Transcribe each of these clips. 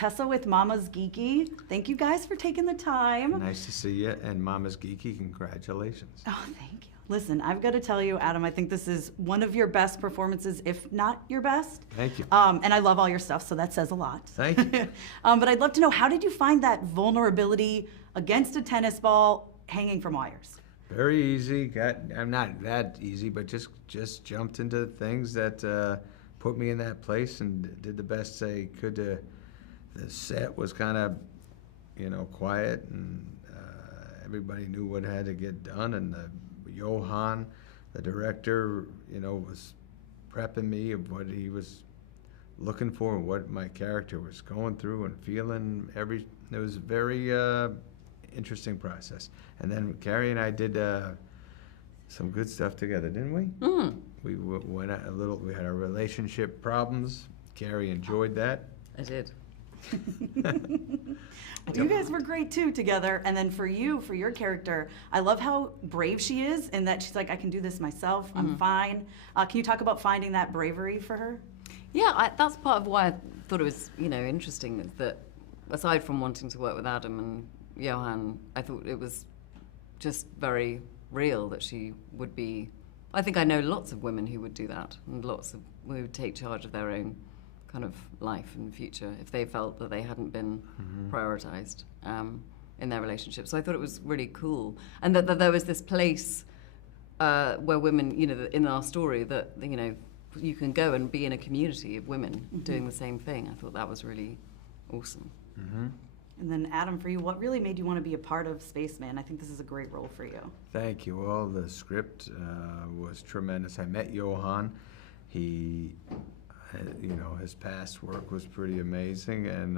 Tessa with MamasGeeky. Thank you guys for taking the time. Nice to see you, and MamasGeeky, congratulations. Oh, thank you. Listen, I've got to tell you, Adam, I think this is one of your best performances, if not your best. Thank you. And I love all your stuff, so that says a lot. Thank you. But I'd love to know, how did you find that vulnerability against a tennis ball hanging from wires? Very easy. I'm not that easy, but just jumped into things that put me in that place and did the best I could. The set was kind of, quiet, and everybody knew what had to get done. And Johan, the director, was prepping me of what he was looking for and what my character was going through and feeling. It was a very interesting process. And then Carey and I did some good stuff together, didn't we? Mm. We went out a little. We had our relationship problems. Carey enjoyed that. I did. You guys were great too together. And then for your character, I love how brave she is, and that she's like, I can do this myself. I'm fine. Can you talk about finding that bravery for her? Yeah, that's part of why I thought it was, interesting, is that aside from wanting to work with Adam and Johan, I thought it was just very real that she would be. I think I know lots of women who would do that, and lots of who would take charge of their own kind of life and future if they felt that they hadn't been prioritized in their relationship. So I thought it was really cool, and that there was this place where women, in our story, that you can go and be in a community of women doing the same thing. I thought that was really awesome. Mm-hmm. And then Adam, for you, what really made you want to be a part of Spaceman? I think this is a great role for you. Thank you. Well, the script was tremendous. I met Johan. He, his past work was pretty amazing, and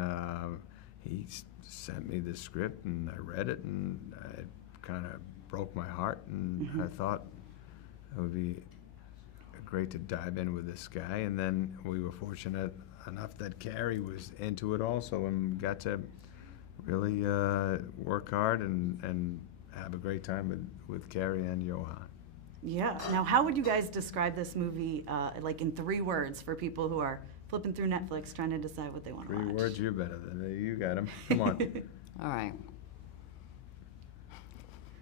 he sent me the script, and I read it, and it kind of broke my heart, and I thought it would be great to dive in with this guy. And then we were fortunate enough that Carey was into it also, and got to really work hard and have a great time with Carey and Johan. Yeah. Now, how would you guys describe this movie, like in 3 words, for people who are flipping through Netflix trying to decide what they want to watch? 3 words, you're better than me. You got them. Come on. All right.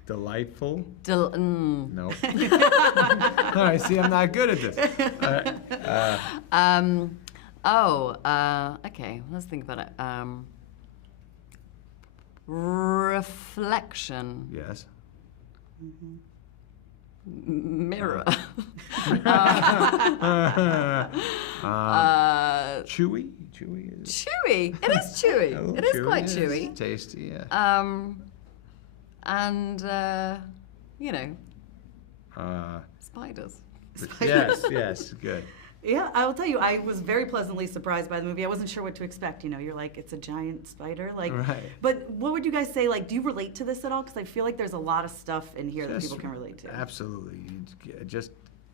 Delightful? No. All right, see, I'm not good at this. All right. Okay, let's think about it. Reflection. Yes. Mirror. Chewy? Chewy? Chewy. It is chewy. It is quite chewy. It's tasty, yeah. And spiders. Yes, good. Yeah, I will tell you, I was very pleasantly surprised by the movie. I wasn't sure what to expect. You're like, it's a giant spider. Right. But what would you guys say? Like, do you relate to this at all? Because I feel like there's a lot of stuff in here that people can relate to. Absolutely. Just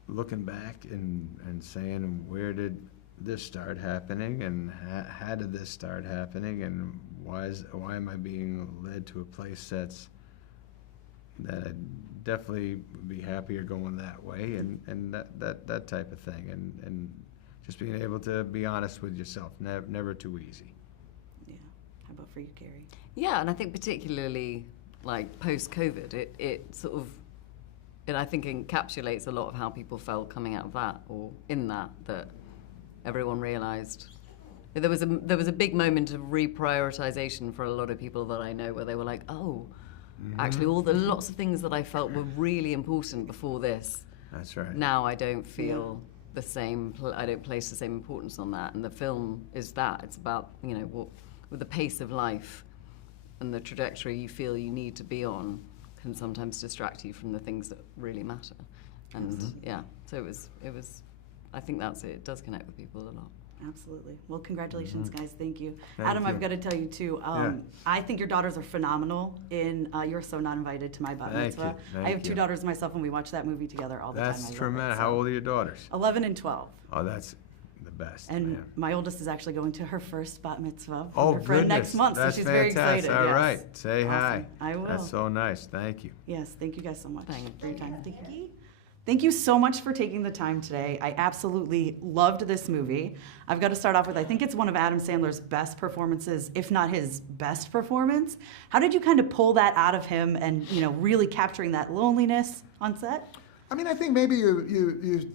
looking back and saying, where did this start happening, and how did this start happening, and why am I being led to a place that I'd definitely would be happier going that way, and that type of thing, and just being able to be honest with yourself, never too easy. Yeah. How about for you, Carey? Yeah, and I think particularly like post-COVID, it sort of, I think encapsulates a lot of how people felt coming out of that, or in that everyone realized there was a big moment of reprioritization for a lot of people that I know, where they were like, oh. Actually, lots of things that I felt were really important before this. That's right. Now I don't feel the same. I don't place the same importance on that. And the film is that. It's about with the pace of life and the trajectory you feel you need to be on can sometimes distract you from the things that really matter. And so it was. I think that's it. It does connect with people a lot. Absolutely. Well, congratulations, guys. Thank you. Thank Adam, you. I've got to tell you, too, I think your daughters are phenomenal in You're So Not Invited to My Bat Mitzvah. Thank I have 2 you. daughters myself, and we watch that movie together all the time. That's tremendous. How old are your daughters? 11 and 12. Oh, that's the best. And my oldest is actually going to her first bat mitzvah Oh, her friend next month, That's so she's fantastic. very excited. All Yes. right. Say Awesome. hi. I will. That's so nice. Thank you. Yes, thank you guys so much Thank for your time. Thank you. Thank you so much for taking the time today. I absolutely loved this movie. I've got to start off with, I think it's one of Adam Sandler's best performances, if not his best performance. How did you kind of pull that out of him and, you know, really capturing that loneliness on set? I mean, I think maybe one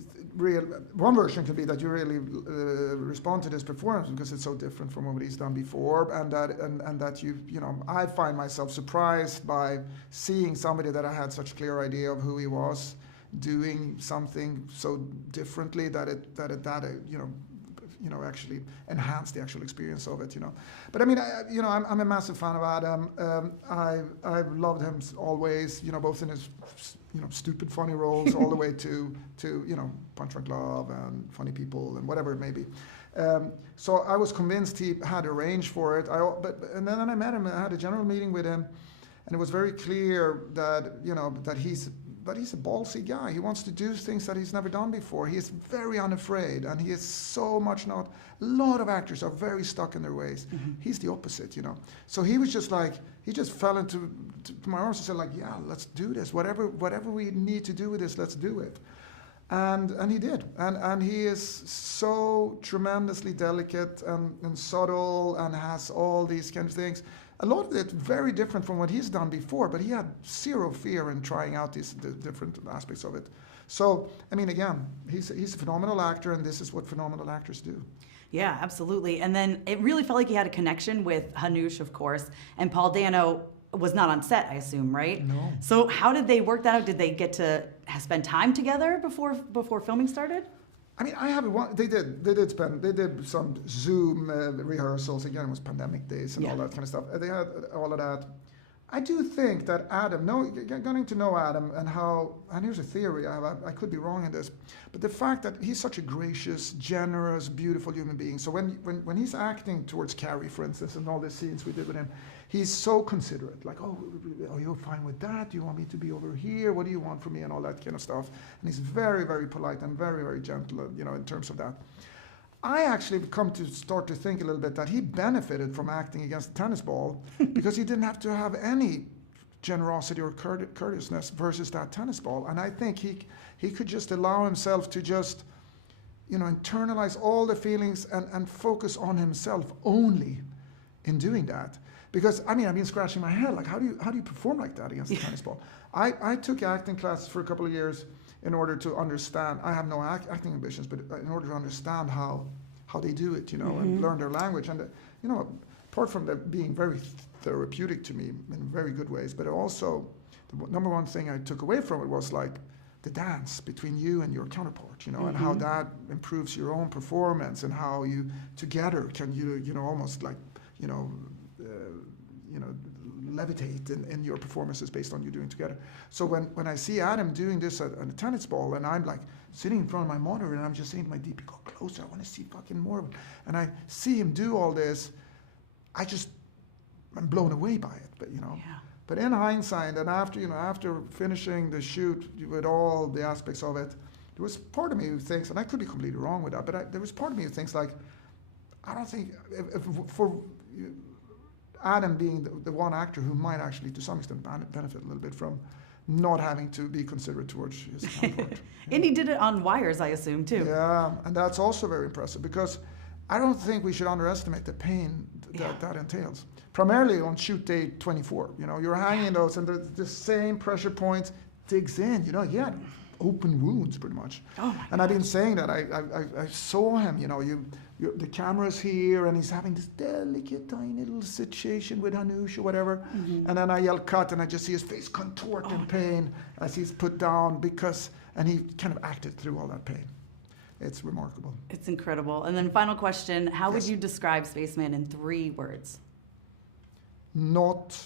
version could be that you really respond to this performance because it's so different from what he's done before, and that you know, I find myself surprised by seeing somebody that I had such clear idea of who he was doing something so differently that it you know actually enhanced the actual experience of it, you know. But I mean, I'm a massive fan of Adam. I've loved him always, you know, both in his stupid funny roles all the way to you know, Punch Drunk Love and Funny People and whatever it may be. So I was convinced he had a range for it. And then I met him. I had a general meeting with him, and it was very clear that, you know, that he's a ballsy guy. He wants to do things that he's never done before. He is very unafraid, and he is so much not. A lot of actors are very stuck in their ways. Mm-hmm. He's the opposite, you know. So he was just like, he just fell into my arms and said, like, yeah, let's do this. Whatever we need to do with this, let's do it. And he did. And he is so tremendously delicate and subtle and has all these kind of things. A lot of it very different from what he's done before, but he had zero fear in trying out the different aspects of it. So, I mean, again, he's a phenomenal actor, and this is what phenomenal actors do. Yeah, absolutely. And then it really felt like he had a connection with Hanush, of course, and Paul Dano was not on set, I assume, right? No. So how did they work that out? Did they get to spend time together before filming started? I mean, they did some Zoom rehearsals. Again, it was pandemic days and all that kind of stuff. They had all of that. I do think that Adam, getting to know Adam and here's a theory I have, I could be wrong in this, but the fact that he's such a gracious, generous, beautiful human being. So when he's acting towards Carey, for instance, and all the scenes we did with him, he's so considerate. Like, oh, are you fine with that? Do you want me to be over here? What do you want from me? And all that kind of stuff. And he's very, very polite and very, very gentle, you know, in terms of that. I actually come to start to think a little bit that he benefited from acting against the tennis ball because he didn't have to have any generosity or courteousness versus that tennis ball. And I think he could just allow himself to just, you know, internalize all the feelings and focus on himself only in doing that. Because, I mean, I've been scratching my head, like, how do you perform like that against the tennis ball? I took acting classes for a couple of years in order to understand. I have no acting ambitions, but in order to understand how they do it, you know, and learn their language. And, you know, apart from that being very therapeutic to me in very good ways, but also the number one thing I took away from it was like the dance between you and your counterpart, you know, and how that improves your own performance and how you together can, you know, almost like, you know, levitate in your performances based on you doing together. So when I see Adam doing this on a tennis ball, and I'm like sitting in front of my monitor and I'm just saying to my DP, go closer, I want to see fucking more of it. And I see him do all this, I'm blown away by it, but you know. Yeah. But in hindsight, and after finishing the shoot with all the aspects of it, there was part of me who thinks, and I could be completely wrong with that, but there was part of me who thinks like, I don't think, for Adam being the one actor who might actually, to some extent, benefit a little bit from not having to be considerate towards his counterpart. And he did it on wires, I assume, too. Yeah, and that's also very impressive because I don't think we should underestimate the pain that entails. Primarily on shoot day 24, you know, you're hanging those and the same pressure points digs in, you know, open wounds pretty much. Oh my and I've been saying that I saw him, you know, the camera's here and he's having this delicate tiny little situation with Hanush or whatever, and then I yell cut and I just see his face contort in pain as he's put down and he kind of acted through all that pain. It's remarkable. It's incredible. And then final question, how would you describe Spaceman in 3 words? Not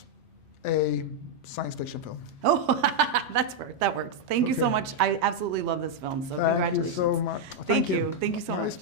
a science fiction film. Oh, that works. Thank you so much. I absolutely love this film. So congratulations. Thank you so much. Thank you. Thank you so much.